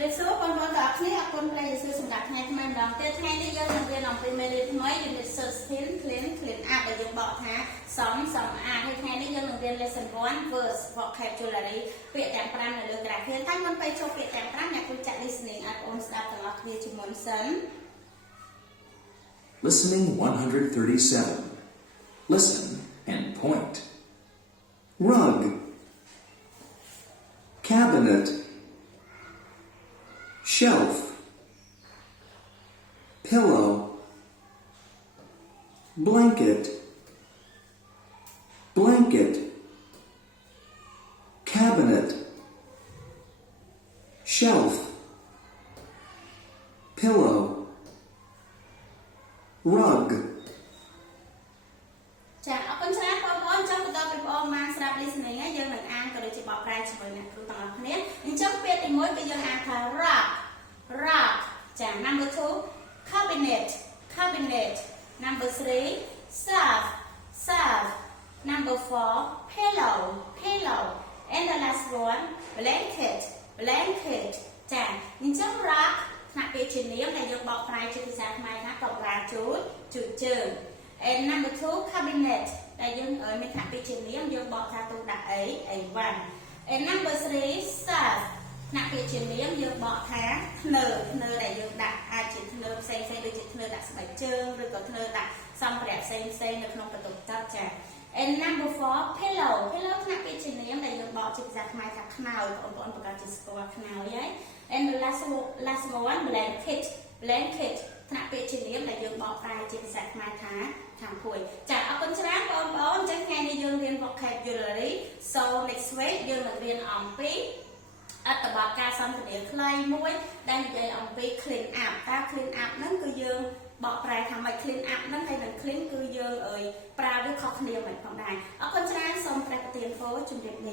เรียนสู้คนคนแบบนี้คนเรียนสู้สำหรับไงทำไมดองเต้นไงนี่ยังเรียนออกไปเมลิทไม่อยู่ในสุดคลิ้นอาจจะยังบอกฮะสองอาให้ไงนี่ยังเรียน lesson 1 verse vocabulary เปลี่ยนแต่งปรามในเรื่องกระเทียนตั้งมันไปโชว์เปลี่ยนแต่งปรามอยากคุณจะ listening at on start ตลอดวีจุมนสัน Listening 137. Listen and point. Rug. Cabinet. Shelf. Pillow. Blanket. Blanket. Cabinet. Shelf. Pillow. Rug. ចាអរគុណច្រើនបងប្អូនចាំបន្តពីបងប្អូនមកស្ដាប់ listening ហើយយើងនឹងអានក៏ដូចជាបកប្រែជាមួយអ្នកគ្រូទាំងអស់គ្នាអញ្ចឹងពេលទី1គឺយើងអានថា rug ចា number 2 cabinet number 3 serve number 4 pillow and the last one blanket ចាអញ្ចឹង rug ថ្នាក់ពាក្យជានាមដែលយើងបកប្រែជាភាសាខ្មែរថាកង្រាជូតជើង and number 2 cabinet ដែលយើងមានថ្នាក់ពាក្យជានាមយើងបកថាទូដាក់អីវ៉ាន់ and number 3 serve ថ្នាក់ពាក្យជានាមយើងបកថាធ្នើដែលយើងដាក់អាចជាធ្នើផ្សេងដូចជាធ្នើដាក់ស្បែកជើងឬក៏ធ្នើដាក់សម្ភារៈផ្សេងនៅក្នុងបន្ទប់ទឹកចា and number 4 pillow ថ្នាក់ពាក្យជានាមដែលយើងបកជាភាសាខ្មែរថាខ្នើយបងប្អូនប្រកាសជាស្គាល់ខ្នើយហើយ and the last one blanket ថ្នាក់ពាក្យជានាមដែលយើងបកប្រែជាភាសាខ្មែរថាខាងភួយចាអរគុណច្រើនបងប្អូនអញ្ចឹងថ្ងៃនេះយើងរៀន vocabulary so next week យើងនឹងរៀនអំពីអត្ថបទការសន្ទនាខ្លីមួយដែលនិយាយអំពី clean up តើ clean up ហ្នឹងគឺយើងបកប្រែថាម៉េច clean up ហ្នឹងហើយនឹង clean គឺយើងប្រើវាខុសគ្នាមិនផងដែរអរគុណច្រើនសូមព្រះប្រទានពរជម្រាបលា